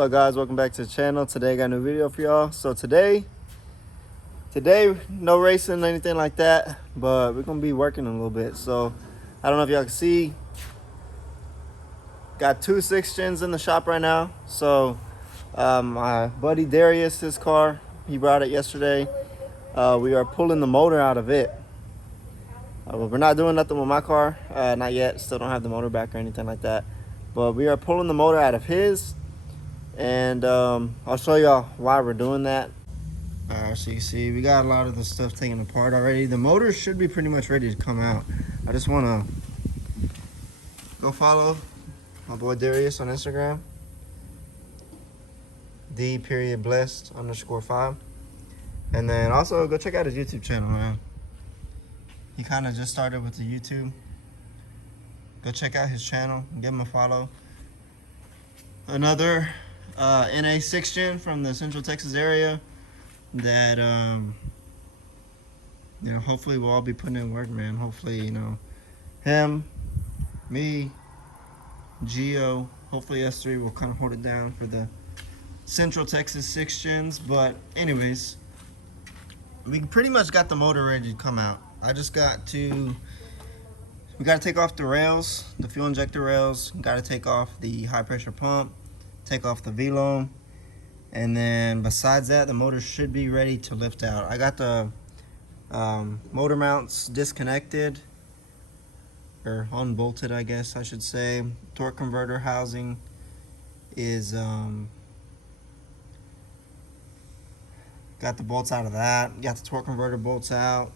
up, guys? Welcome back to the channel. Today I got a new video for y'all. So today no racing or anything like that, but we're gonna be working a little bit. So I don't know if y'all can see, got two 6-gens in the shop right now. So my buddy Darius, his car, he brought it yesterday. We are pulling the motor out of it. We're not doing nothing with my car, not yet. Still don't have the motor back or anything like that, but we are pulling the motor out of his, and I'll show y'all why we're doing that. So you can see we got a lot of the stuff taken apart already. The motor should be pretty much ready to come out. I just want to go follow my boy Darius on Instagram, D.blessed_5, and then also go check out his YouTube channel, man. He kind of just started with the YouTube. Go check out his channel and give him a follow. Another NA 6-gen from the Central Texas area that you know, hopefully we'll all be putting in work, man. Hopefully, you know, him, me, Gio, hopefully S3 will kind of hold it down for the Central Texas 6-gens. But anyways, we pretty much got the motor ready to come out. I just got to, we got to take off the rails, the fuel injector rails. Got to take off the high pressure pump, take off the V-loam, and then besides that, the motor should be ready to lift out. I got the motor mounts disconnected, or unbolted, I guess I should say. Torque converter housing is got the bolts out of that. Got the torque converter bolts out,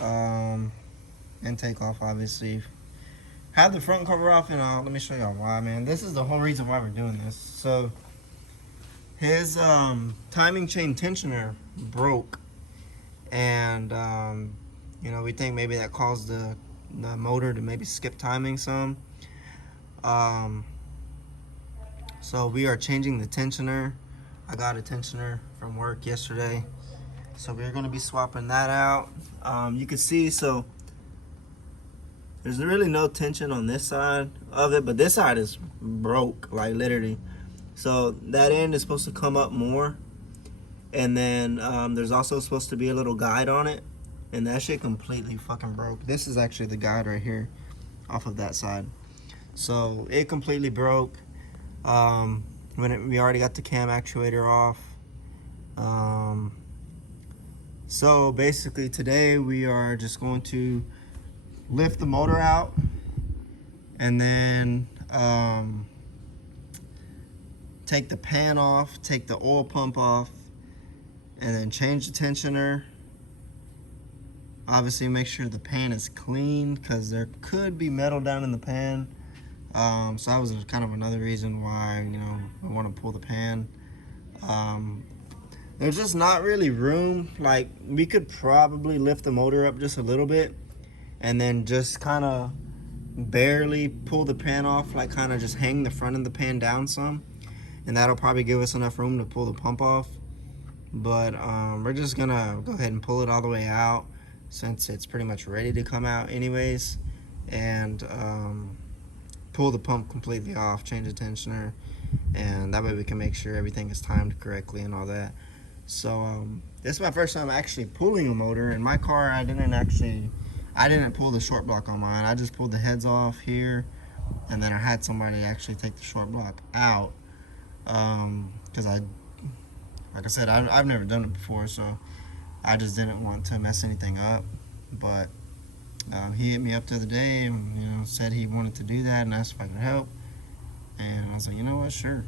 and take off, obviously. Have the front cover off, and let me show y'all why, man. This is the whole reason why we're doing this. So his timing chain tensioner broke, and you know, we think maybe that caused the motor to maybe skip timing some. So we are changing the tensioner. I got a tensioner from work yesterday, so we're going to be swapping that out. You can see, so there's really no tension on this side of it, but this side is broke, like literally. So that end is supposed to come up more, and then there's also supposed to be a little guide on it, and that shit completely fucking broke. This is actually the guide right here off of that side. So it completely broke. We already got the cam actuator off. So basically today we are just going to lift the motor out, and then take the pan off, take the oil pump off, and then change the tensioner. Obviously make sure the pan is clean, because there could be metal down in the pan. So that was kind of another reason why, you know, I want to pull the pan. There's just not really room. Like, we could probably lift the motor up just a little bit, and then just kind of barely pull the pan off, like kind of just hang the front of the pan down some, and that'll probably give us enough room to pull the pump off. But we're just gonna go ahead and pull it all the way out, since it's pretty much ready to come out anyways, and pull the pump completely off, change the tensioner, and that way we can make sure everything is timed correctly and all that. So this is my first time actually pulling a motor. In my car, I didn't pull the short block on mine. I just pulled the heads off here, and then I had somebody actually take the short block out, because like I said, I've never done it before, so I just didn't want to mess anything up. But he hit me up the other day, and you know, said he wanted to do that and asked if I could help, and I was like, you know what, sure.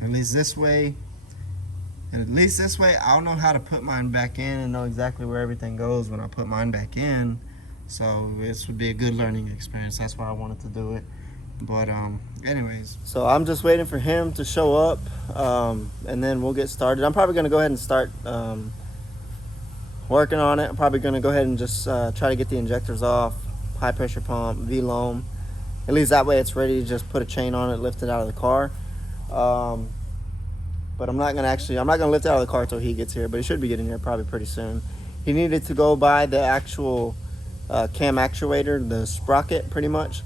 At least this way I'll know how to put mine back in and know exactly where everything goes when I put mine back in. So this would be a good learning experience. That's why I wanted to do it. But anyways, so I'm just waiting for him to show up, and then we'll get started. I'm probably gonna go ahead and start working on it. I'm probably gonna go ahead and just try to get the injectors off, high pressure pump, V-loam. At least that way it's ready to just put a chain on it, lift it out of the car. But I'm not gonna lift it out of the car until he gets here, but he should be getting here probably pretty soon. He needed to go buy the actual cam actuator, the sprocket, pretty much.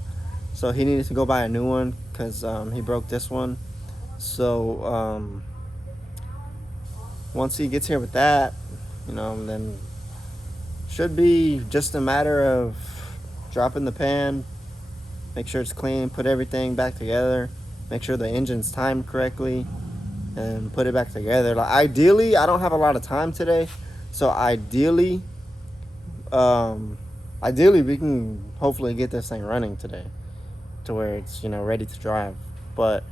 So he needed to go buy a new one, because he broke this one. So once he gets here with that, then should be just a matter of dropping the pan, make sure it's clean, put everything back together, make sure the engine's timed correctly, and put it back together. Like, ideally, I don't have a lot of time today, so ideally we can hopefully get this thing running today to where it's ready to drive. But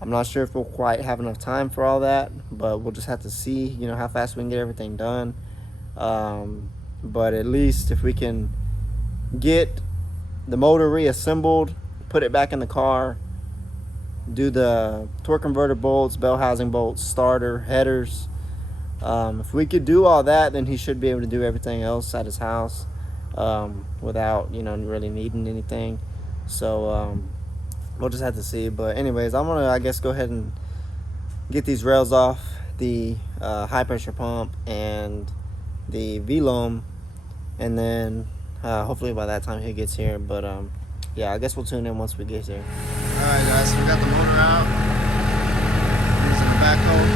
I'm not sure if we'll quite have enough time for all that, but we'll just have to see how fast we can get everything done. But at least if we can get the motor reassembled, put it back in the car, do the torque converter bolts, bell housing bolts, starter, headers. If we could do all that, then he should be able to do everything else at his house without really needing anything. So we'll just have to see. But anyways, I'm gonna, I guess, go ahead and get these rails off the high pressure pump and the V-loam, and then hopefully by that time he gets here. But yeah, I guess we'll tune in once we get here. All right, guys, so we got the motor out. We're using the backhoe.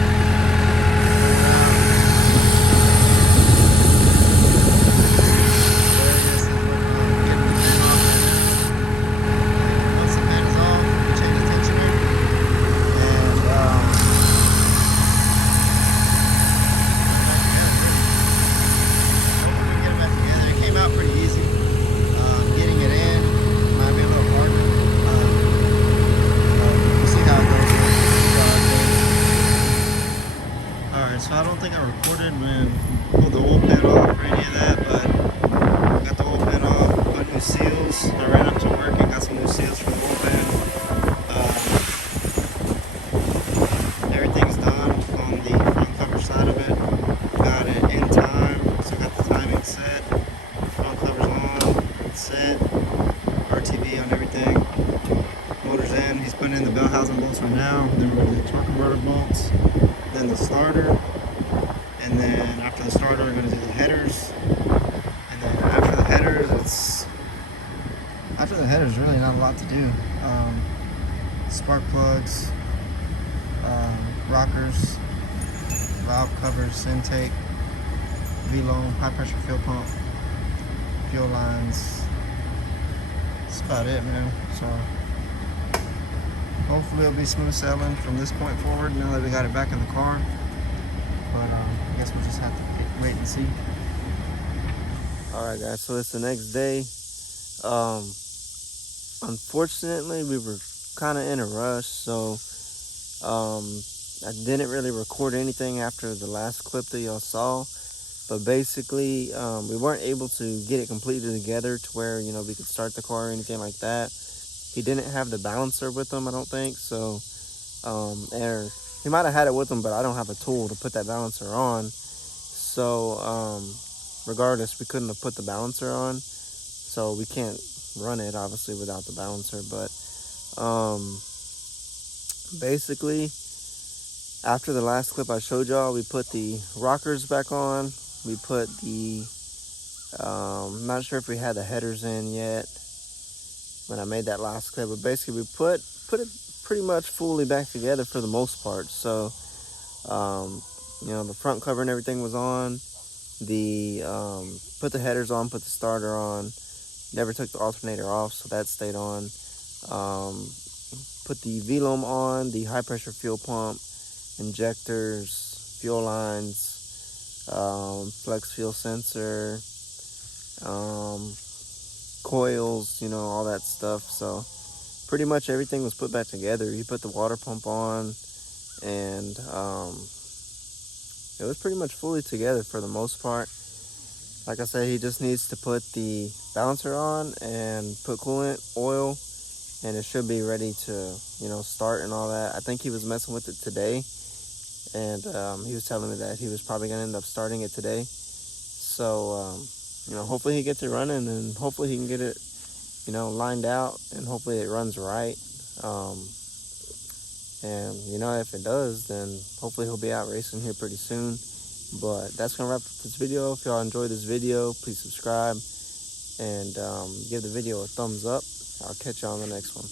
So I don't think I recorded when we pulled the oil pan off or any of that, but I got the oil pan off, put new seals. I ran up to work and got some new seals for the oil pan. Everything's done on the front cover side of it. Got it in time, so got the timing set. Front cover's on, set. RTV on everything. Motor's in. He's putting in the bell housing bolts right now. Then we're going to do the torque converter bolts. Then the starter. And then after the starter, we're going to do the headers. And then after the headers, really not a lot to do. Spark plugs, rockers, valve covers, intake, V-loam, high pressure fuel pump, fuel lines. That's about it, man. So hopefully it'll be smooth sailing from this point forward now that we got it back in the car. But I guess we'll just have to wait and see. Alright, guys, so it's the next day. Unfortunately, we were kind of in a rush, so I didn't really record anything after the last clip that y'all saw. But basically, we weren't able to get it completely together to where we could start the car or anything like that. He didn't have the balancer with him, I don't think. So he might have had it with him, but I don't have a tool to put that balancer on. So regardless, we couldn't have put the balancer on, so we can't run it obviously without the balancer. But basically, after the last clip I showed y'all, we put the rockers back on. We put the not sure if we had the headers in yet when I made that last clip, but basically we put it pretty much fully back together for the most part. So the front cover and everything was on. The put the headers on, put the starter on. Never took the alternator off, so that stayed on. Put the V-loam on, the high pressure fuel pump, injectors, fuel lines, flex fuel sensor, coils, all that stuff. So pretty much everything was put back together. He put the water pump on, and it was pretty much fully together for the most part. Like I said, he just needs to put the balancer on and put coolant, oil, and it should be ready to start and all that. I think he was messing with it today, and he was telling me that he was probably gonna end up starting it today. So hopefully he gets it running, and hopefully he can get it lined out, and hopefully it runs right. And if it does, then hopefully he'll be out racing here pretty soon. But that's gonna wrap up this video. If y'all enjoyed this video, please subscribe and give the video a thumbs up. I'll catch y'all on the next one.